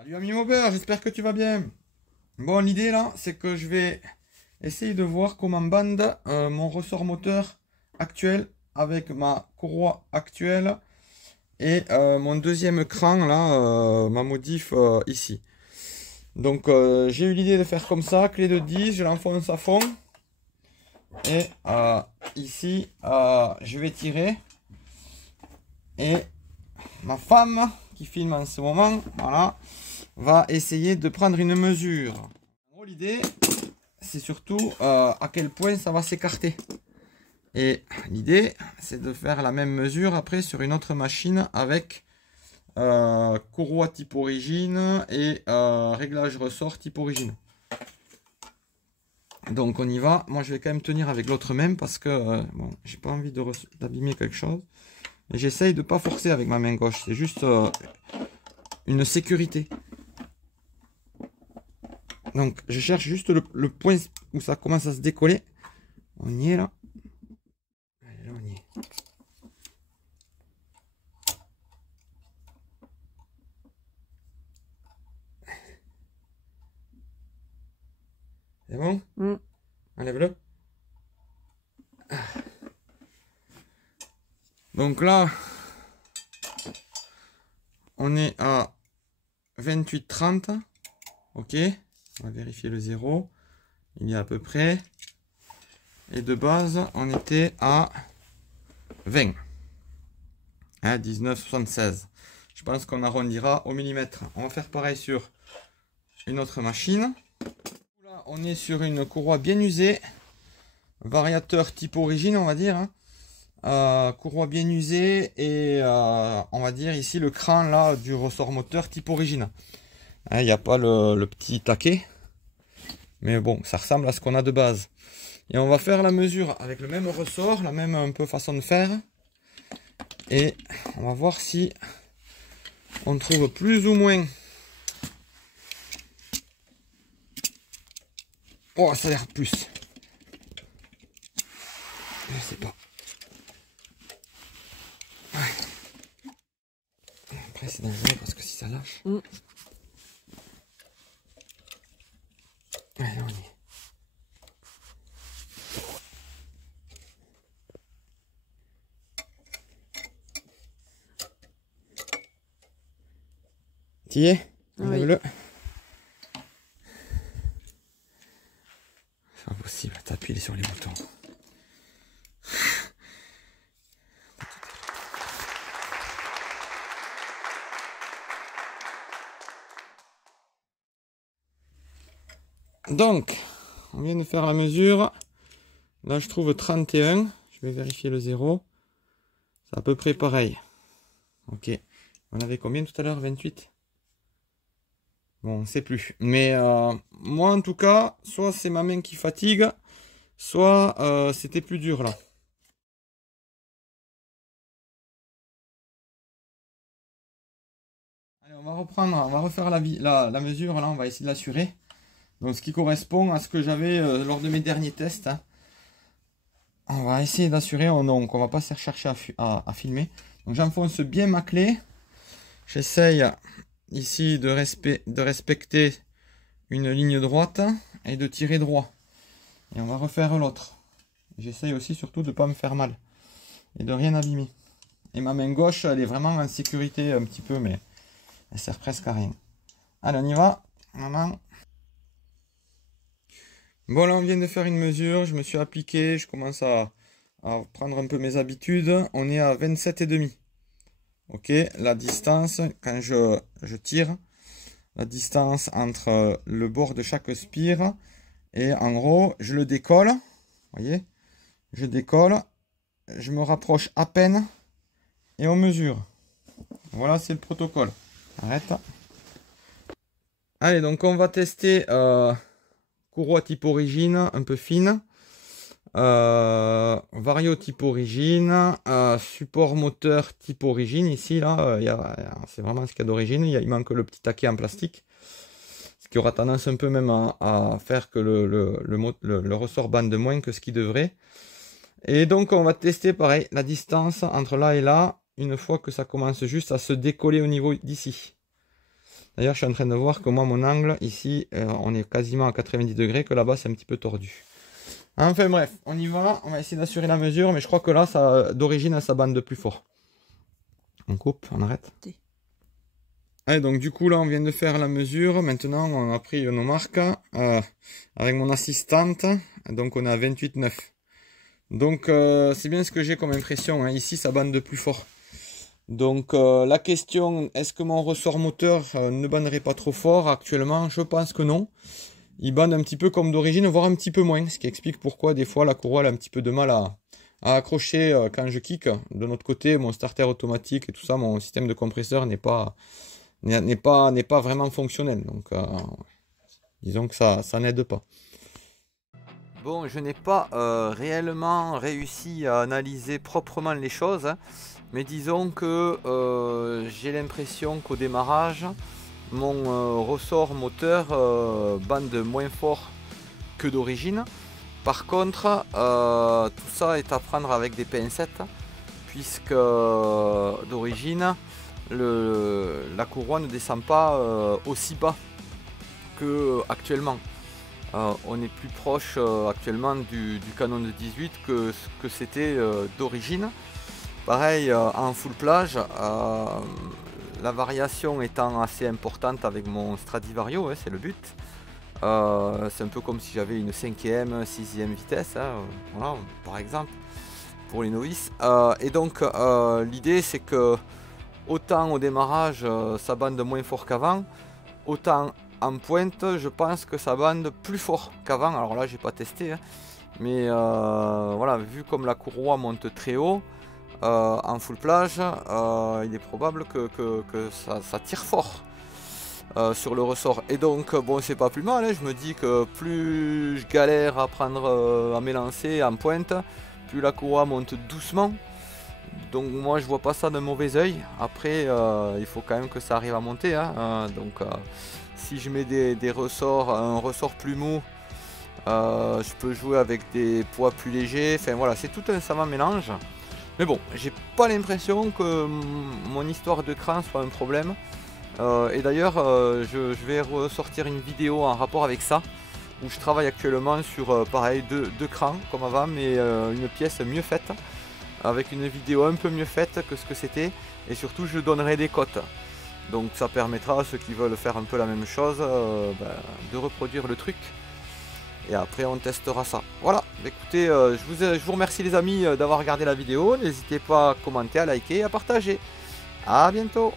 Salut ami Maubert, j'espère que tu vas bien. Bon, l'idée là, c'est que je vais essayer de voir comment bande mon ressort moteur actuel avec ma courroie actuelle et mon deuxième cran là, ma modif ici. Donc j'ai eu l'idée de faire comme ça, clé de 10, je l'enfonce à fond. Et ici, je vais tirer. Et ma femme qui filme en ce moment, voilà, va essayer de prendre une mesure. L'idée, c'est surtout à quel point ça va s'écarter. Et l'idée, c'est de faire la même mesure après sur une autre machine avec courroie type origine et réglage ressort type origine. Donc on y va. Moi, je vais quand même tenir avec l'autre main parce que bon, j'ai pas envie d'abîmer quelque chose. Et j'essaye de pas forcer avec ma main gauche. C'est juste une sécurité. Donc je cherche juste le point où ça commence à se décoller. On y est là. Allez, là on y est. C'est bon? Enlève-le. Donc là, on est à 28,30. Ok. On va vérifier le 0. Il y a à peu près. Et de base, on était à 20. Hein, 19,76. Je pense qu'on arrondira au millimètre. On va faire pareil sur une autre machine. Là, on est sur une courroie bien usée. Variateur type origine, on va dire. Hein. Courroie bien usée. Et on va dire ici le cran là du ressort moteur type origine. Il n'y a pas le petit taquet. Mais bon, ça ressemble à ce qu'on a de base. Et on va faire la mesure avec le même ressort, la même un peu façon de faire. Et on va voir si on trouve plus ou moins. Oh, ça a l'air plus. Je sais pas. Ouais. Après, c'est dangereux parce que si ça lâche. Allez, on y est. T'y es? Enlève-le. C'est pas possible, t'appuies sur les boutons. Donc, on vient de faire la mesure. Là, je trouve 31. Je vais vérifier le 0. C'est à peu près pareil. Ok. On avait combien tout à l'heure? 28? Bon, on ne sait plus. Mais moi, en tout cas, soit c'est ma main qui fatigue, soit c'était plus dur là. Allez, on va reprendre, on va refaire la mesure là. On va essayer de l'assurer. Donc, ce qui correspond à ce que j'avais lors de mes derniers tests. Hein. On va essayer d'assurer. Donc, on va pas se chercher à filmer. Donc, j'enfonce bien ma clé. J'essaye ici de respecter une ligne droite et de tirer droit. Et on va refaire l'autre. J'essaye aussi surtout de ne pas me faire mal et de rien abîmer. Et ma main gauche, elle est vraiment en sécurité un petit peu, mais elle sert presque à rien. Allez, on y va, maman. Bon, là, on vient de faire une mesure. Je me suis appliqué. Je commence à prendre un peu mes habitudes. On est à 27,5. Ok, la distance, quand je tire, la distance entre le bord de chaque spire, et en gros, je le décolle. Vous voyez, je décolle. Je me rapproche à peine. Et on mesure. Voilà, c'est le protocole. Arrête. Allez, donc on va tester courroie type origine, un peu fine. Vario type origine. Support moteur type origine. Ici, là, c'est vraiment ce qu'il y a d'origine. Il manque le petit taquet en plastique. Ce qui aura tendance un peu même à faire que le ressort bande moins que ce qu'il devrait. Et donc, on va tester pareil, la distance entre là et là. Une fois que ça commence juste à se décoller au niveau d'ici. D'ailleurs, je suis en train de voir que moi, mon angle, ici, on est quasiment à 90 degrés, que là-bas, c'est un petit peu tordu. Enfin bref, on y va. On va essayer d'assurer la mesure, mais je crois que là, d'origine, ça bande plus fort. On coupe, on arrête. Allez, donc du coup, là, on vient de faire la mesure. Maintenant, on a pris nos marques avec mon assistante. Donc, on est à 28,9. Donc, c'est bien ce que j'ai comme impression. Hein. Ici, ça bande plus fort. Donc, la question, est-ce que mon ressort moteur ne banderait pas trop fort? Actuellement, je pense que non. Il bande un petit peu comme d'origine, voire un petit peu moins. Ce qui explique pourquoi, des fois, la courroie elle a un petit peu de mal à accrocher quand je kick. De notre côté, mon starter automatique et tout ça, mon système de compresseur n'est pas vraiment fonctionnel. Donc, disons que ça n'aide pas. Bon, je n'ai pas réellement réussi à analyser proprement les choses, hein, mais disons que j'ai l'impression qu'au démarrage, mon ressort moteur bande moins fort que d'origine. Par contre, tout ça est à prendre avec des pincettes, puisque d'origine, la courroie ne descend pas aussi bas que actuellement. On est plus proche actuellement du canon de 18 que ce que c'était d'origine. Pareil en full plage, la variation étant assez importante avec mon Stradivario, hein, c'est le but. C'est un peu comme si j'avais une 5e, 6e vitesse, hein, voilà, par exemple, pour les novices. Et donc l'idée c'est que autant au démarrage ça bande moins fort qu'avant, autant en pointe je pense que ça bande plus fort qu'avant. Alors là j'ai pas testé, hein, mais voilà, vu comme la courroie monte très haut en full plage, il est probable que ça tire fort sur le ressort. Et donc bon, c'est pas plus mal, hein. Je me dis que plus je galère à prendre à m'élancer en pointe, plus la courroie monte doucement. Donc moi je vois pas ça d'un mauvais oeil. Après il faut quand même que ça arrive à monter, hein. Donc si je mets des ressorts, un ressort plus mou, je peux jouer avec des poids plus légers. Enfin voilà, c'est tout un savant mélange. Mais bon, j'ai pas l'impression que mon histoire de cran soit un problème. Et d'ailleurs, je vais ressortir une vidéo en rapport avec ça, où je travaille actuellement sur pareil, deux crans comme avant, mais une pièce mieux faite, avec une vidéo un peu mieux faite que ce que c'était, et surtout je donnerai des cotes. Donc ça permettra à ceux qui veulent faire un peu la même chose de reproduire le truc. Et après on testera ça. Voilà, écoutez, je vous remercie les amis d'avoir regardé la vidéo. N'hésitez pas à commenter, à liker et à partager. A bientôt.